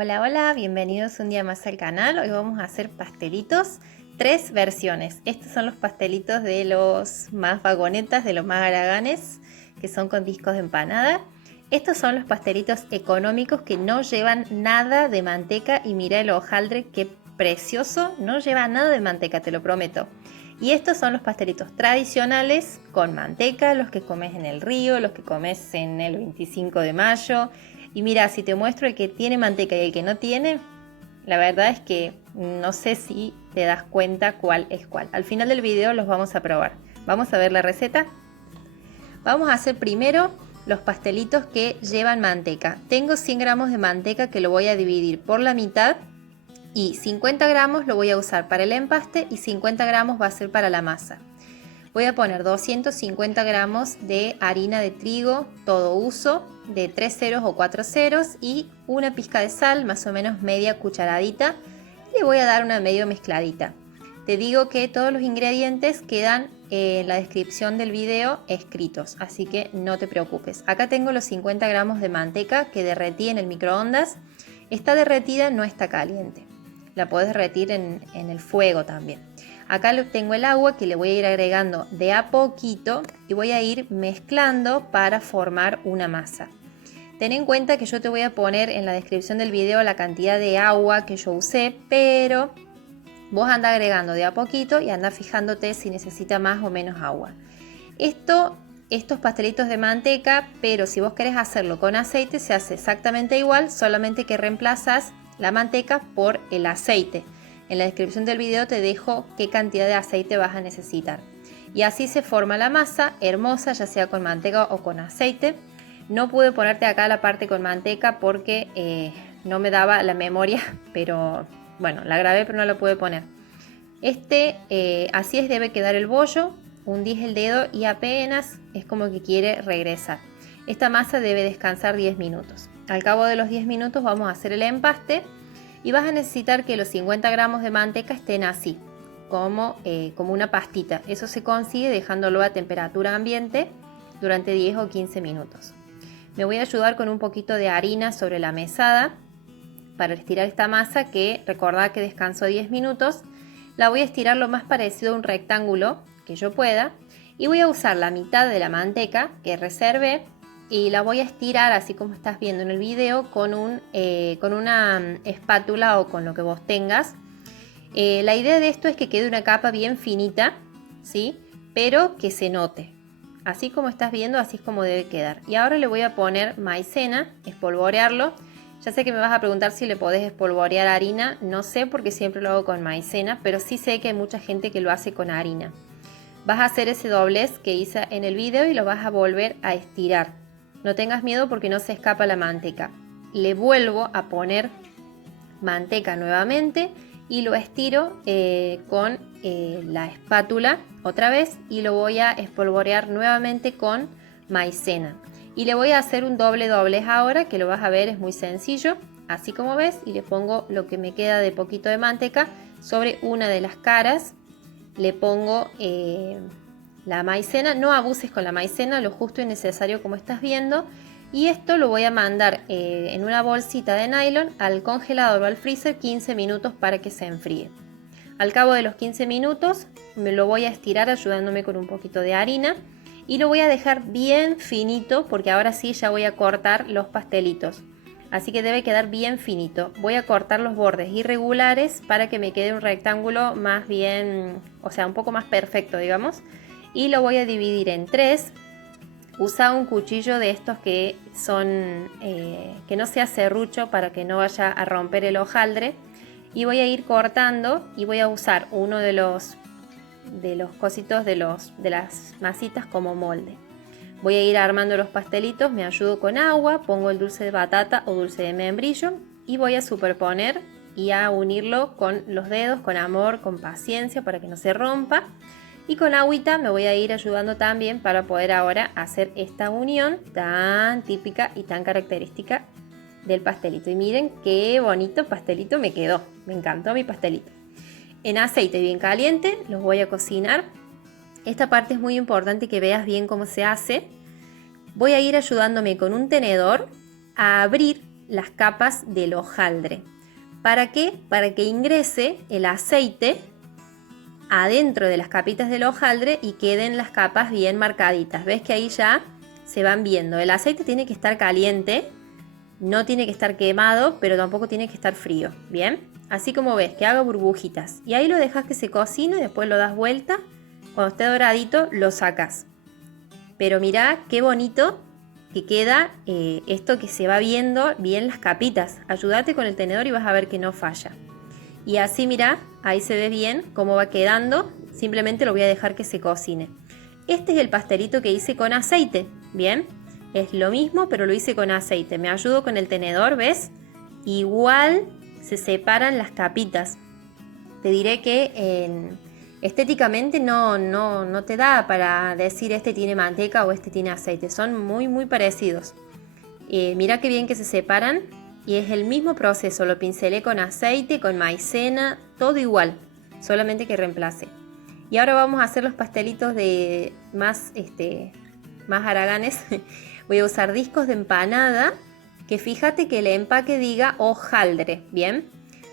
Hola, hola, bienvenidos un día más al canal. Hoy vamos a hacer pastelitos, 3 versiones. Estos son los pastelitos de los más vagonetas, de los más haraganes, que son con discos de empanada. Estos son los pastelitos económicos que no llevan nada de manteca y mira el hojaldre, qué precioso, no lleva nada de manteca, te lo prometo. Y estos son los pastelitos tradicionales con manteca, los que comes en el río, los que comes en el 25 de mayo. Y mira, si te muestro el que tiene manteca y el que no tiene, la verdad es que no sé si te das cuenta cuál es cuál. Al final del video los vamos a probar. Vamos a ver la receta. Vamos a hacer primero los pastelitos que llevan manteca. Tengo 100 gramos de manteca que lo voy a dividir por la mitad y 50 gramos lo voy a usar para el empaste y 50 gramos va a ser para la masa. Voy a poner 250 gramos de harina de trigo, todo uso, de 3 ceros o 4 ceros y una pizca de sal, más o menos media cucharadita. Le voy a dar una medio mezcladita. Te digo que todos los ingredientes quedan en la descripción del video escritos, así que no te preocupes. Acá tengo los 50 gramos de manteca que derretí en el microondas. Está derretida, no está caliente. La puedes derretir en el fuego también. Acá tengo el agua que le voy a ir agregando de a poquito y voy a ir mezclando para formar una masa. Ten en cuenta que yo te voy a poner en la descripción del video la cantidad de agua que yo usé, pero vos anda agregando de a poquito y anda fijándote si necesita más o menos agua. Estos pastelitos de manteca, pero si vos querés hacerlo con aceite se hace exactamente igual, solamente que reemplazas la manteca por el aceite. En la descripción del video te dejo qué cantidad de aceite vas a necesitar. Y así se forma la masa hermosa, ya sea con manteca o con aceite. No pude ponerte acá la parte con manteca porque no me daba la memoria, pero bueno, la grabé pero no la pude poner. Así debe quedar el bollo. Hundís el dedo y apenas es como que quiere regresar. Esta masa debe descansar 10 minutos. Al cabo de los 10 minutos vamos a hacer el empaste. Y vas a necesitar que los 50 gramos de manteca estén así, como una pastita. Eso se consigue dejándolo a temperatura ambiente durante 10 o 15 minutos. Me voy a ayudar con un poquito de harina sobre la mesada para estirar esta masa que recordá que descansó 10 minutos. La voy a estirar lo más parecido a un rectángulo que yo pueda y voy a usar la mitad de la manteca que reservé y la voy a estirar así como estás viendo en el video con una espátula o con lo que vos tengas. La idea de esto es que quede una capa bien finita, ¿sí? Pero que se note. Así como estás viendo, así es como debe quedar. Y ahora le voy a poner maicena, espolvorearlo. Ya sé que me vas a preguntar si le podés espolvorear harina. No sé porque siempre lo hago con maicena, pero sí sé que hay mucha gente que lo hace con harina. Vas a hacer ese doblez que hice en el video y lo vas a volver a estirar. No tengas miedo porque no se escapa la manteca. Le vuelvo a poner manteca nuevamente y lo estiro con la espátula otra vez y lo voy a espolvorear nuevamente con maicena. Y le voy a hacer un doble doblez ahora, que lo vas a ver, es muy sencillo. Así como ves, y le pongo lo que me queda de poquito de manteca sobre una de las caras. Le pongo la maicena, no abuses con la maicena, lo justo y necesario como estás viendo. Y esto lo voy a mandar en una bolsita de nylon al congelador o al freezer 15 minutos para que se enfríe. Al cabo de los 15 minutos me lo voy a estirar ayudándome con un poquito de harina y lo voy a dejar bien finito porque ahora sí ya voy a cortar los pastelitos. Así que debe quedar bien finito. Voy a cortar los bordes irregulares para que me quede un rectángulo más bien, o sea, un poco más perfecto, digamos. Y lo voy a dividir en 3. Usa un cuchillo de estos que son, que no sea serrucho para que no vaya a romper el hojaldre. Y voy a ir cortando y voy a usar uno de los cositos de las masitas como molde. Voy a ir armando los pastelitos, me ayudo con agua, pongo el dulce de batata o dulce de membrillo y voy a superponer y a unirlo con los dedos, con amor, con paciencia para que no se rompa. Y con agüita me voy a ir ayudando también para poder ahora hacer esta unión tan típica y tan característica del pastelito. Y miren qué bonito pastelito me quedó, me encantó mi pastelito. En aceite bien caliente los voy a cocinar. Esta parte es muy importante que veas bien cómo se hace. Voy a ir ayudándome con un tenedor a abrir las capas del hojaldre. ¿Para qué? Para que ingrese el aceite adentro de las capitas del hojaldre y queden las capas bien marcaditas. ¿Ves que ahí ya se van viendo? El aceite tiene que estar caliente, no tiene que estar quemado, pero tampoco tiene que estar frío. ¿Bien? Así como ves, que haga burbujitas. Y ahí lo dejas que se cocine y después lo das vuelta. Cuando esté doradito lo sacas. Pero mirá qué bonito que queda esto, que se va viendo bien las capitas. Ayúdate con el tenedor y vas a ver que no falla. Y así mirá, ahí se ve bien cómo va quedando. Simplemente lo voy a dejar que se cocine. Este es el pastelito que hice con aceite. Bien, es lo mismo pero lo hice con aceite. Me ayudo con el tenedor, ¿ves? Igual se separan las capitas. Te diré que estéticamente no te da para decir este tiene manteca o este tiene aceite. Son muy parecidos. Mira qué bien que se separan. Y es el mismo proceso. Lo pincelé con aceite, con maicena, todo igual. Solamente que reemplace. Y ahora vamos a hacer los pastelitos de más haraganes. Voy a usar discos de empanada. Que fíjate que el empaque diga hojaldre. Bien.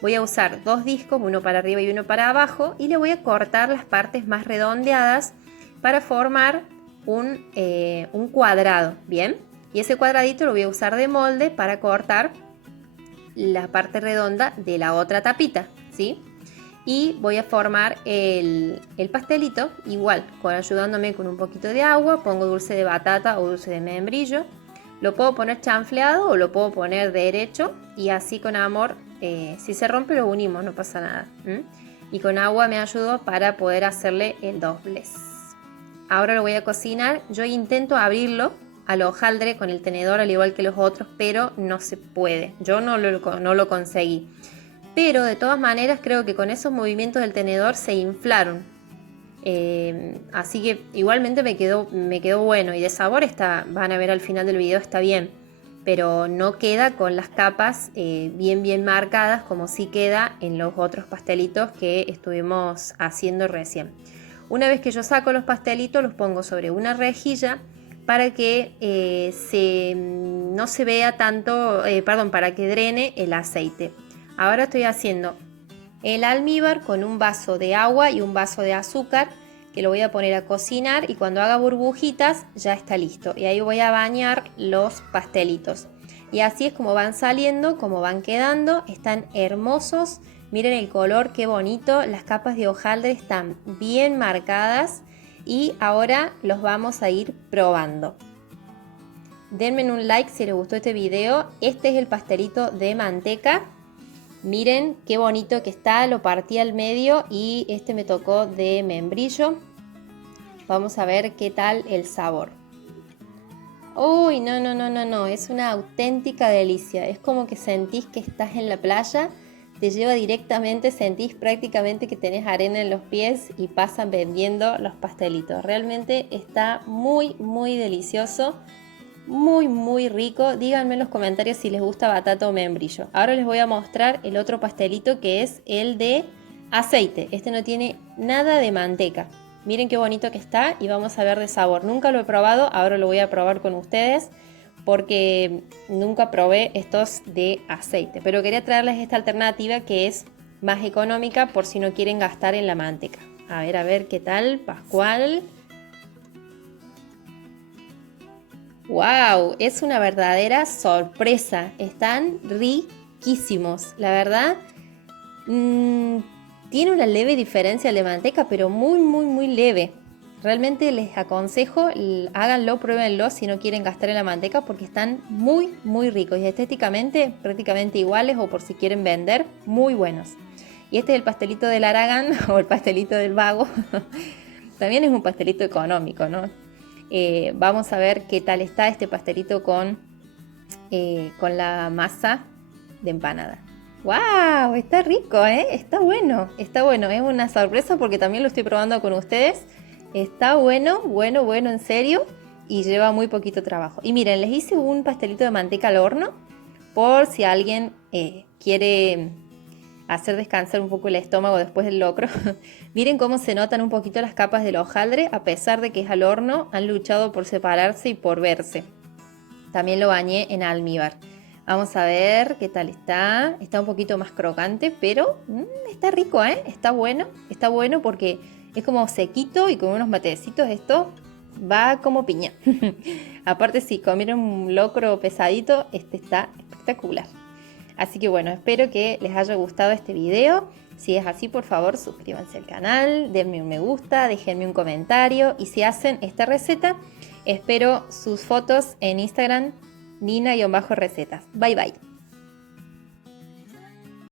Voy a usar 2 discos, uno para arriba y uno para abajo, y le voy a cortar las partes más redondeadas para formar un cuadrado, ¿bien? Y ese cuadradito lo voy a usar de molde para cortar la parte redonda de la otra tapita, ¿sí? Y voy a formar el pastelito igual, ayudándome con un poquito de agua. Pongo dulce de batata o dulce de membrillo. Lo puedo poner chanfleado o lo puedo poner derecho, y así con amor. Si se rompe lo unimos, no pasa nada. Y con agua me ayudo para poder hacerle el doblez. Ahora lo voy a cocinar. Yo intento abrirlo al hojaldre con el tenedor al igual que los otros, pero no se puede. Yo no lo conseguí. Pero de todas maneras creo que con esos movimientos del tenedor se inflaron. Así que igualmente me quedó bueno, y de sabor van a ver al final del video, está bien. Pero no queda con las capas bien marcadas como sí queda en los otros pastelitos que estuvimos haciendo recién. Una vez que yo saco los pastelitos, los pongo sobre una rejilla para que no se vea tanto, para que drene el aceite. Ahora estoy haciendo el almíbar con un vaso de agua y un vaso de azúcar, que lo voy a poner a cocinar, y cuando haga burbujitas ya está listo. Y ahí voy a bañar los pastelitos. Y así es como van saliendo, como van quedando. Están hermosos. Miren el color, qué bonito. Las capas de hojaldre están bien marcadas. Y ahora los vamos a ir probando. Denme un like si les gustó este video. Este es el pastelito de manteca. Miren qué bonito que está, lo partí al medio y este me tocó de membrillo. Vamos a ver qué tal el sabor. Uy, no, es una auténtica delicia. Es como que sentís que estás en la playa, te lleva directamente, sentís prácticamente que tenés arena en los pies y pasan vendiendo los pastelitos. Realmente está muy delicioso. Muy rico. Díganme en los comentarios si les gusta batata o membrillo. Ahora les voy a mostrar el otro pastelito, que es el de aceite. Este no tiene nada de manteca. Miren qué bonito que está, y vamos a ver de sabor. Nunca lo he probado, ahora lo voy a probar con ustedes porque nunca probé estos de aceite. Pero quería traerles esta alternativa que es más económica por si no quieren gastar en la manteca. A ver qué tal, Pascual. ¡Wow! Es una verdadera sorpresa. Están riquísimos. La verdad, tiene una leve diferencia de manteca, pero muy leve. Realmente les aconsejo, háganlo, pruébenlo si no quieren gastar en la manteca, porque están muy ricos y estéticamente prácticamente iguales, o por si quieren vender, muy buenos. Y este es el pastelito del Aragán o el pastelito del vago. También es un pastelito económico, ¿no? Vamos a ver qué tal está este pastelito con la masa de empanada. ¡Wow! Está rico, ¿eh? Está bueno. Es una sorpresa porque también lo estoy probando con ustedes. Está bueno, en serio. Y lleva muy poquito trabajo. Y miren, les hice un pastelito de manteca al horno, por si alguien quiere hacer descansar un poco el estómago después del locro. Miren cómo se notan un poquito las capas del hojaldre. A pesar de que es al horno, han luchado por separarse y por verse. También lo bañé en almíbar. Vamos a ver qué tal está. Está un poquito más crocante, pero está rico, ¿eh? Está bueno porque es como sequito y con unos matecitos esto va como piña. Aparte, si comieron un locro pesadito, este está espectacular. Así que bueno, espero que les haya gustado este video. Si es así, por favor, suscríbanse al canal, denme un me gusta, déjenme un comentario. Y si hacen esta receta, espero sus fotos en Instagram, Nina-recetas. Bye bye.